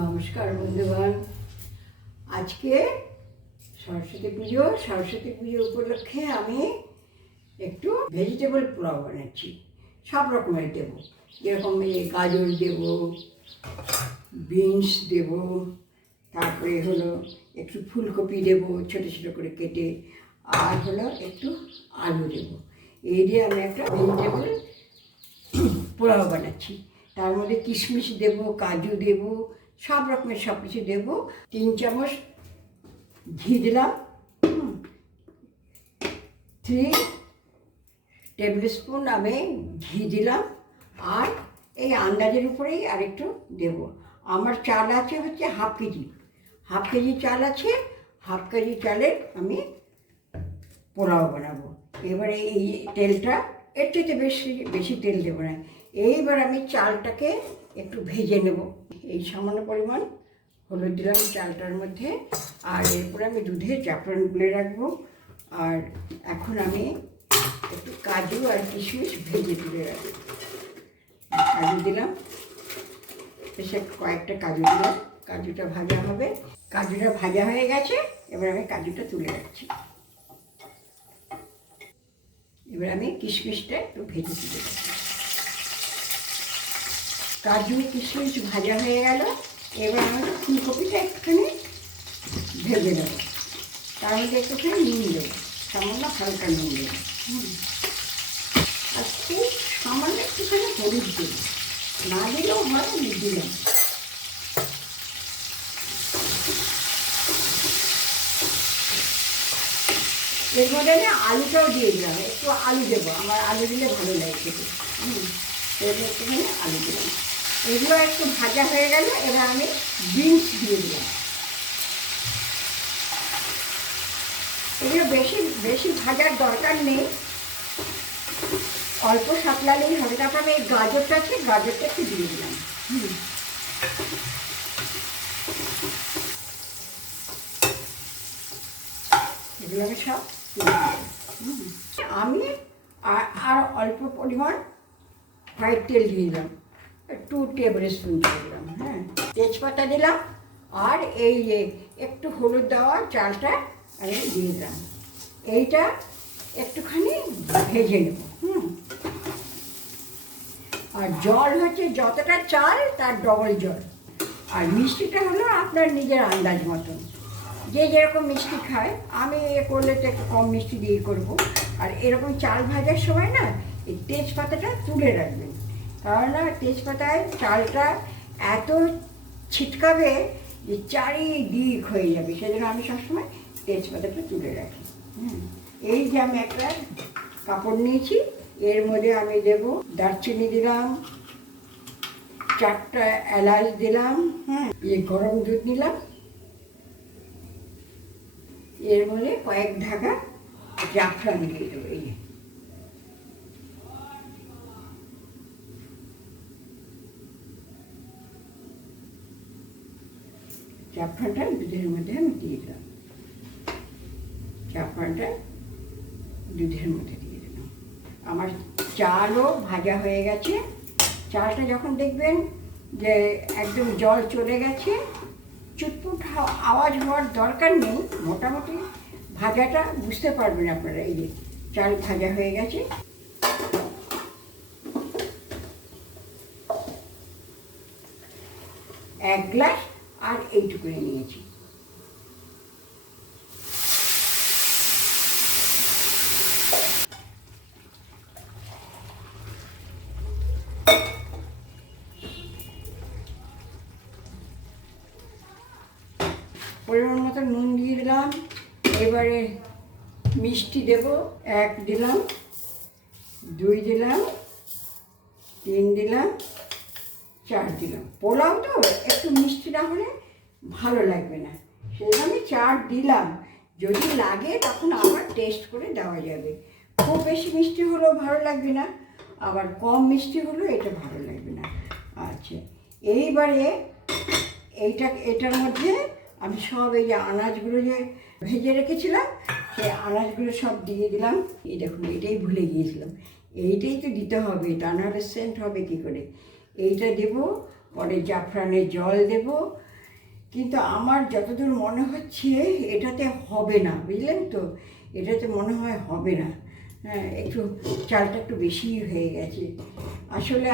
নমস্কার বন্ধুগণ। আজকে সরস্বতী পুজো উপলক্ষে আমি একটু ভেজিটেবল পোলাও বানাচ্ছি। সব রকমের দেব, যেরকম গাজর দেব, বিনস দেব, তারপরে হলো একটু ফুলকপি দেব ছোটো ছোটো করে কেটে, আর হলো একটু আলু দেব। এই দিয়ে আমি একটা ভেজিটেবল পোলাও বানাচ্ছি। তার মধ্যে কিশমিশ দেব, কাজু দেব, সব রকমের সব কিছু দেবো। 3 চামচ ঘি দিলাম, 3 টেবিল স্পুন আমি ঘি দিলাম, আর এই আন্দাজের উপরেই আরেকটু দেব। আমার চাল আছে হচ্ছে হাফ কেজি চাল আছে। হাফ কেজি চালের আমি পোলাও বানাবো। এবারে এই তেলটা এর থেকে বেশি তেল দেবো না। এইবার আমি চালটাকে একটু ভেজে নেব। এই সামান্য পরিমাণ হলুদ দিলাম চালটার মধ্যে, আর এরপরে আমি দুধে জাফরান গুলে রাখবো। আর এখন আমি একটু কাজু আর কিশমিশ ভেজে তুলে রাখবো। কাজু দিলাম, সে কয়েকটা কাজু দিলাম, কাজুটা ভাজা হবে। কাজুটা ভাজা হয়ে গেছে, এবার আমি কাজুটা তুলে রাখছি। এবার আমি কিশমিশটা একটু ভেজে তুলে রাখছি। কাজু কিশমিশ ভাজা হয়ে গেল। এবার আমি ফুলকপিটা একটুখানি ভেজে নেব। তার মধ্যে একটুখানি নুন দেবো, সামান্য হালকা নুন দেবো, আর খুব সামান্য একটুখানি হলুদ দেবো, না দিলেও হয়, দিলাম। এর মধ্যে আমি আলুটাও দিয়ে দিলাম, একটু আলু দেবো, আমার আলু দিলে ভালো লাগে খেতে। এর একটুখানি আলু দিলাম। এগুলো একটু ভাজা হয়ে গেল। এবার আমি বিনস দিয়ে দিলাম। এগুলো বেশি ভাজার দরকার নেই, অল্প সাতলালেই হবে। তারপর আমি এই গাজরটা আছে, গাজরটা একটু দিয়ে দিলাম। এগুলো আমি সব আমি আর অল্প পরিমাণ হোয়াইট তেল দিয়ে দিলাম, 2 টেবিল স্পুন দিয়ে দিলাম। তেজপাতা দিলাম, আর এই যে একটু হলুদ দেওয়া চালটা আমি দিয়ে দিলাম। এইটা একটুখানি ভেজে নেব। আর জল হচ্ছে যতটা চাল তার ডবল জল। আর মিষ্টিটা হলো আপনার নিজের আন্দাজ মতন, যে যেরকম মিষ্টি খায়। আমি করলে তো একটু কম মিষ্টি দিয়েই করবো। আর এরকম চাল ভাজার সময় না এই তেজপাতাটা তুলে রাখবেন, কারণ না তেজপাতায় চালটা এত ছিটকাবে যে চারিদিক হয়ে যাবে। সেজন্য আমি সবসময় তেজপাতাটা তুলে রাখি। এই যে আমি একটা কাপড় নিয়েছি, এর মধ্যে আমি দেব দারচিনি দিলাম, 4টা এলাচ দিলাম, এই গরম দুধ নিলাম, এর মধ্যে কয়েক ঢাকা জাফরান দিয়ে দেবো। এই জাফরানটা দুধের মধ্যে আমি দিয়ে দিলাম। জাফরানটা দুধের মধ্যে দিয়ে দিলাম। আমার চালও ভাজা হয়ে গেছে। চালটা যখন দেখবেন যে একদম জল চলে গেছে, চুটপুট আওয়াজ হওয়ার দরকার নেই, মোটামুটি ভাজাটা বুঝতে পারবেন আপনারা। এই যে চাল ভাজা হয়ে গেছে। এক গ্লাস আর এইটুকু নিয়েছি। পরিমাণ মতো নুন দিয়ে দিলাম। এবারে মিষ্টি দেব, 1 দিলাম, 2 দিলাম, 3 দিলাম, 4 দিলাম। পোলাও তো একটু মিষ্টি না হলে ভালো লাগবে না, সেই আমি 4 দিলাম। যদি লাগে তখন আবার টেস্ট করে দেওয়া যাবে। খুব বেশি মিষ্টি হলেও ভালো লাগবে না, আবার কম মিষ্টি হলেও এটা ভালো লাগবে না। আচ্ছা, এইবারে এটার মধ্যে আমি সব এই যে আনাজগুলো যে ভেজে রেখেছিলাম, সেই আনাজগুলো সব দিয়ে দিলাম। এই দেখুন, এটাই ভুলে গিয়েছিলাম, এইটাই তো দিতে হবে, তা নাহলে সেন্ট হবে কী করে। এইটা দেব, পরে জাফরানের জল দেব, কিন্তু আমার যতদূর মনে হচ্ছে এটাতে হবে না, বুঝলেন তো, এটাতে মনে হয় হবে না। হ্যাঁ, একটু চালটা একটু বেশিই হয়ে গেছে। আসলে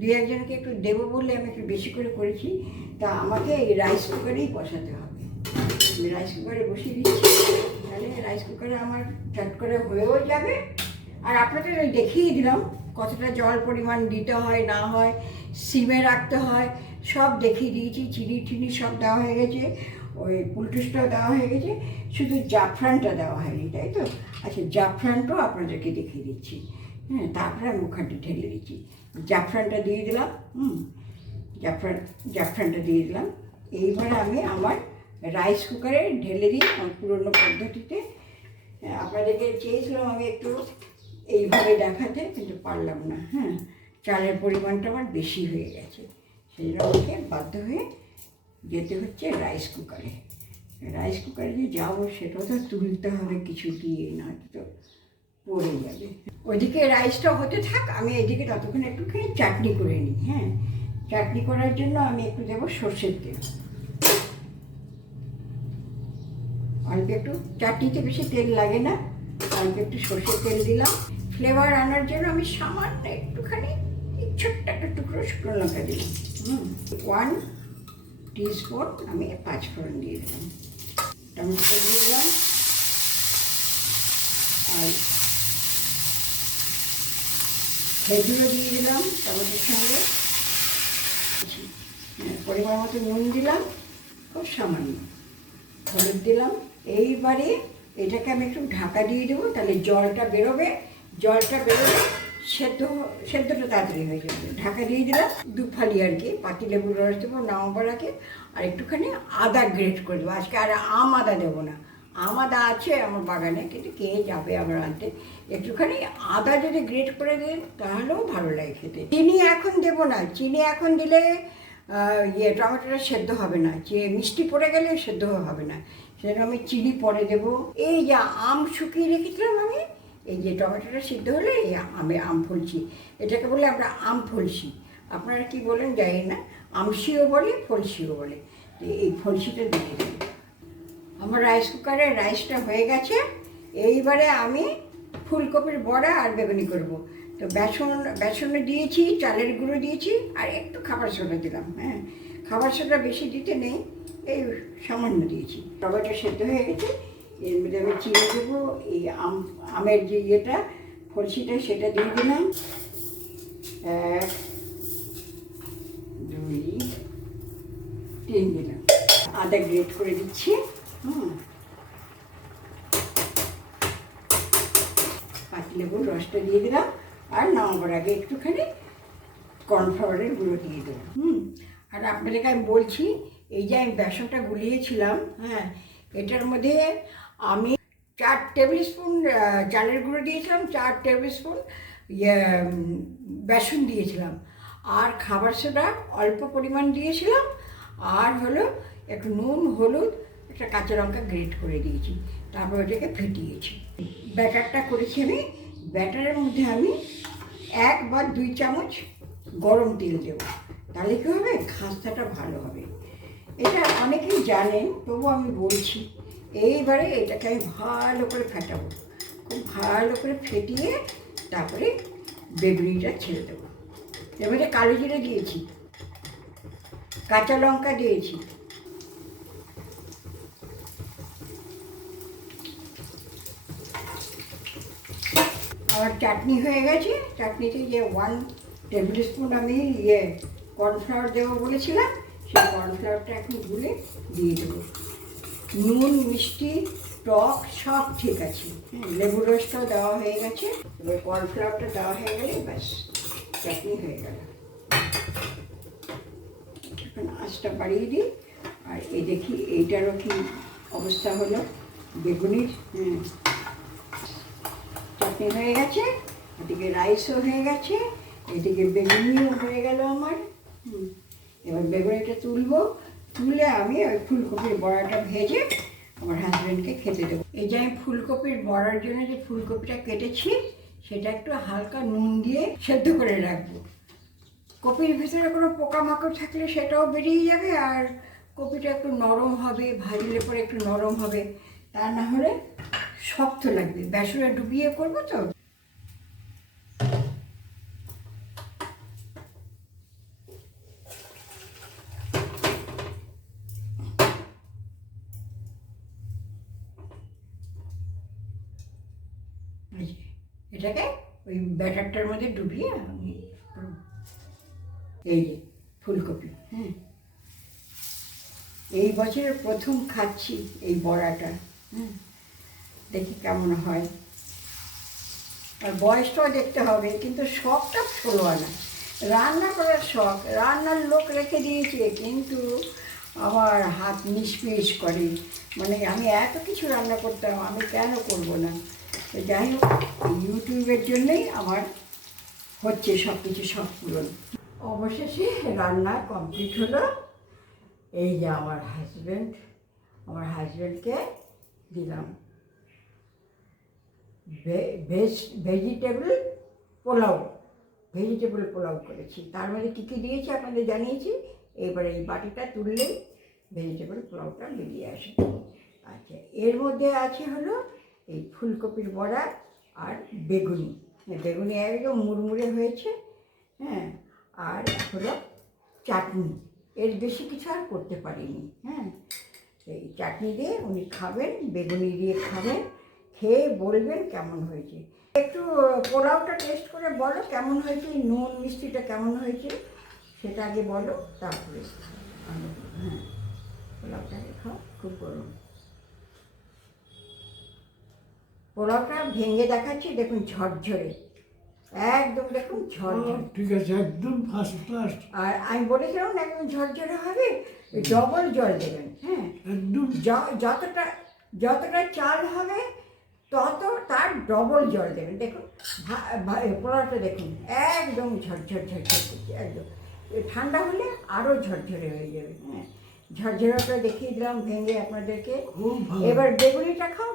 দু একজনকে একটু দেবো বলে আমি একটু বেশি করে করেছি, তা আমাকে এই রাইস কুকারেই বসাতে হবে। আমি রাইস কুকারে বসিয়ে দিচ্ছি, তাহলে রাইস কুকারে আমার চট করে হয়েও যাবে। আর আপনাদের ওই দেখিয়ে দিলাম কতটা জল পরিমাণ দিতে হয় না হয়, সিমে রাখতে হয়, সব দেখিয়ে দিয়েছি। চিনি টিনি সব দেওয়া হয়ে গেছে, ওই পুলটুসটাও দেওয়া হয়ে গেছে, শুধু জাফরানটা দেওয়া হয়নি, তাই তো? আচ্ছা, জাফরানটাও আপনাদেরকে দেখিয়ে দিচ্ছি। হ্যাঁ, তারপরে আমি ওখানটা ঢেলে দিচ্ছি। জাফরানটা দিয়ে দিলাম। জাফরানটা দিয়ে দিলাম। এইবারে আমি আমার রাইস কুকারে ঢেলে দিই আমার পুরোনো পদ্ধতিতে। আপনাদেরকে চেয়েছিলাম আমি একটু এইভাবে দেখাতে, কিন্তু পারলাম না। হ্যাঁ, চালের পরিমাণটা আমার বেশি হয়ে গেছে, সেই জন্য আমাকে বাধ্য হয়ে যেতে হচ্ছে রাইস কুকারে। রাইস কুকারে যে যাবো সেটাও তো তুলতে হবে কিছু দিয়ে, না তো পড়ে যাবে। ওইদিকে রাইসটা হতে থাক, আমি এদিকে ততক্ষণ একটুখানি চাটনি করে নিই। হ্যাঁ, চাটনি করার জন্য আমি একটু দেবো সর্ষের তেল, অল্প একটু। চাটনিতে বেশি তেল লাগে না, অল্প একটু সর্ষের তেল দিলাম। ফ্লেভার আনার জন্য আমি সামান্য একটুখানি ছোট্ট একটা টুকরো শুকনো লঙ্কা দিলাম। 1 টিস্পুন আমি 5 ফোড়ন দিয়ে দিলাম। টমেটো দিয়ে দিলাম, আর খেজুরও দিয়ে দিলাম টমেটোর সঙ্গে। পরিমাণ মতো নুন দিলাম, খুব সামান্য হলুদ দিলাম। এইবারে এটাকে আমি একটু ঢাকা দিয়ে দেবো, তাহলে জলটা বেরোবে। সেদ্ধটা তাড়াতাড়ি হয়ে যাবে। ঢাকা দিয়ে দিলাম 2 ফালি আর কি, পাতিলেবুর রস দেবো নামাবার আগে। আর একটুখানি আদা গ্রেট করে দেবো আজকে। আর আদা দেবো না, আদা আছে আমার বাগানে, কিন্তু কে যাবে আবার আনতে। একটুখানি আদা যদি গ্রেট করে দেন তাহলেও ভালো লাগে খেতে। চিনি এখন দেবো না, চিনি এখন দিলে টমেটোটা সেদ্ধ হবে না, যে মিষ্টি পড়ে গেলে সেদ্ধ হবে না, সেজন্য আমি চিনি পরে দেবো। এই যে আম শুকিয়ে রেখেছিলাম আমি, এই যে টমেটোটা সিদ্ধ হলে এই আম ফলসি, এটাকে বলে আমরা আম ফলসি। আপনারা কি বলেন জানি না, আমসিও বলে ফলসিও বলে। তো এই ফলসিটা দিয়ে দেবো। আমার রাইস কুকারে রাইসটা হয়ে গেছে। এইবারে আমি ফুলকপির বড়া আর বেগুনি করব। তো বেসনে দিয়েছি, চালের গুঁড়ো দিয়েছি, আর একটু খাবার সোডা দিলাম। হ্যাঁ, খাবার সোডা বেশি দিতে নেই, এই সামান্য দিয়েছি। টমেটো সেদ্ধ হয়ে গেছে, এর মধ্যে আমি চিনি দেবো। এই আমের যে ইয়েটা ফলসিটা সেটা দিয়ে দিলাম। 1 2 3 দিলাম। আদা গ্রেট করে দিচ্ছি। পাতিলেবুর রসটা দিয়ে দিলাম। আর নামাবার আগে একটুখানি কর্নফ্লাওয়ারের গুঁড়ো দিয়ে দেবো। আর আপনাদেরকে আমি বলছি, এই যে আমি বেসনটা গুলিয়েছিলাম, হ্যাঁ, এটার মধ্যে আমি 4 টেবিল স্পুন চালের গুঁড়ো দিয়েছিলাম, 4 টেবিল স্পুন বেসন দিয়েছিলাম, আর খাবার সোডা অল্প পরিমাণ দিয়েছিলাম, আর হলো একটু নুন, হলুদ, একটা কাঁচা লঙ্কা গ্রেট করে দিয়েছি। তারপর ওটাকে ফেটিয়েছি। ব্যাটারটা করেছি আমি। ব্যাটারের মধ্যে আমি 1 বা 2 চামচ গরম তেল দেবো, তাহলে কী হবে, খাস্তাটা ভালো হবে। এটা অনেকেই জানেন, তবু আমি বলছি। এইবারে এটাকে আমি ভালো করে ফেটাবো, খুব ভালো করে ফেটিয়ে তারপরে বেগুনিটা ছেড়ে দেবো। এর মধ্যে কালো জিরে দিয়েছি, কাঁচা লঙ্কা দিয়েছি, আমার চাটনি হয়ে গেছে। চাটনিতে যে 1 টেবিল স্পুন আমি কর্নফ্লাওয়ার দেবো বলেছিলাম, সেই কর্নফ্লাওয়ারটা এখন গুলে দিয়ে দেবো। নুন, মিষ্টি, টক সব ঠিক আছে। লেবুর রসটাও দেওয়া হয়ে গেছে। এবার কর্নফ্লাওয়ারটা দেওয়া হয়ে গেলে ব্যাস চাটনি হয়ে গেল। এখন আঁচটা বাড়িয়ে দিই। আর এই দেখি এইটারও কি অবস্থা হলো বেগুনির। চাটনি হয়ে গেছে, এদিকে রাইসও হয়ে গেছে, এদিকে বেগুনিও হয়ে গেল আমার। এবার বেগুনিটা তুলে আমি ওই ফুলকপির বড়াটা ভেজে আমার হাজব্যান্ডকে খেতে দেবো। এই যে আমি ফুলকপির বড়ার জন্য যে ফুলকপিটা কেটেছি, সেটা একটু হালকা নুন দিয়ে সেদ্ধ করে রাখবো। কপির ভিতরে কোনো পোকামাকড় থাকলে সেটাও বেরিয়ে যাবে, আর কপিটা একটু নরম হবে, ভাজলে পরে একটু নরম হবে, তা না হলে শক্ত লাগবে। বেসনে ডুবিয়ে করবো তো। এটাকে ওই ব্যাটারটার মধ্যে ডুবিয়ে আমি এই যে ফুলকপি, হ্যাঁ, এই বছরের প্রথম খাচ্ছি এই বড়াটা। হ্যাঁ, দেখি কেমন হয়। আর বয়সটাও দেখতে হবে, কিন্তু শখটা ষোলো আনা। রান্না করার শখ, রান্নার লোক রেখে দিয়েছে, কিন্তু আমার হাত নিষ্পিস করে। মানে আমি এত কিছু রান্না করতাম, আমি কেন করব না? তো যাই হোক, ইউটিউবের জন্যই আমার হচ্ছে সব কিছু, সব পূরণ। অবশেষে রান্না কমপ্লিট হলো। এই যে আমার হাজব্যান্ডকে দিলাম ভেজিটেবল পোলাও করেছি। তার মধ্যে কী কী দিয়েছি আপনাদের জানিয়েছি। এবারে এই বাটিটা তুললেই ভেজিটেবল পোলাওটা বেরিয়ে আসে। আচ্ছা, এর মধ্যে আছে হলো এই ফুলকপির বড়া আর বেগুনি একদম মুড়মুড়ে হয়েছে। হ্যাঁ, আর হলো চাটনি। এর বেশি কিছু আর করতে পারিনি। হ্যাঁ, এই চাটনি দিয়ে উনি খাবেন, বেগুনি দিয়ে খাবেন, খেয়ে বলবেন কেমন হয়েছে। একটু পোলাওটা টেস্ট করে বলো কেমন হয়েছে, নুন মিষ্টিটা কেমন হয়েছে সেটা আগে বলো, তারপরে হ্যাঁ, পোলাওটা খাও, খুব গরম। পোলাওটা ভেঙে দেখাচ্ছি, দেখুন ঝরঝরে, একদম দেখুন ঝরঝরে। ঠিক আছে, একদম ফার্স্ট ক্লাস। আর আমি বলেছিলাম না একদম ঝরঝরে হবে, ডবল জল দেবেন। হ্যাঁ, একদম যতটা চাল হবে তত তার ডবল জল দেবেন। দেখুন পোলাওটা দেখুন একদম ঝরঝর করছে, একদম ঠান্ডা হলে আরও ঝরঝরে হয়ে যাবে। হ্যাঁ, ঝরঝরাটা দেখিয়ে দিলাম ভেঙে আপনাদেরকে। এবার বেগুনিটা খাও।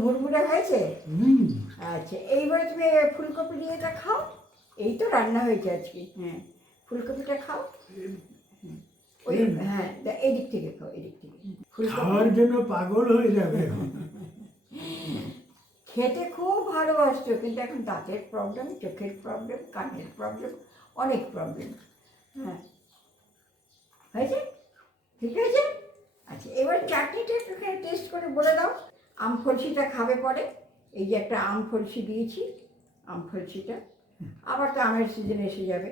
মুড়মুড়ে হয়েছে। আচ্ছা, এইবার তুমি ফুলকপি দিয়ে এটা খাও। এই তো রান্না হয়েছে আজকে। হ্যাঁ, ফুলকপিটা খাও। ওই হ্যাঁ, এদিক থেকে খাও, খাওয়ার জন্য পাগল হয়ে যাবে। খেতে খুব ভালোবাসতো, কিন্তু এখন দাঁতের প্রবলেম, চোখের প্রবলেম, কানের প্রবলেম, অনেক প্রবলেম। হ্যাঁ, হয়েছে, ঠিক আছে। আচ্ছা, এবার চাটনিটা একটুখানি টেস্ট করে বলে দাও। আম ফলসিটা খাবে পরে। এই যে একটা আম ফলসি দিয়েছি, আম ফলসিটা আবার তো আমের সিজন এসে যাবে।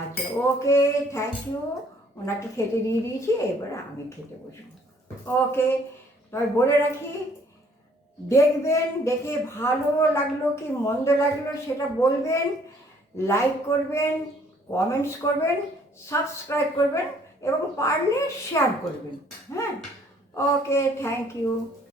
আচ্ছা, ওকে, থ্যাংক ইউ। ওনাকে খেতে দিয়ে দিয়েছি, এবারে আমি খেতে বসবো। ওকে, তবে বলে রাখি, দেখবেন, দেখে ভালো লাগলো কি মন্দ লাগলো সেটা বলবেন, লাইক করবেন, কমেন্টস করবেন, সাবস্ক্রাইব করবেন এবং পারলে শেয়ার করবেন। হ্যাঁ, ওকে, থ্যাংক ইউ।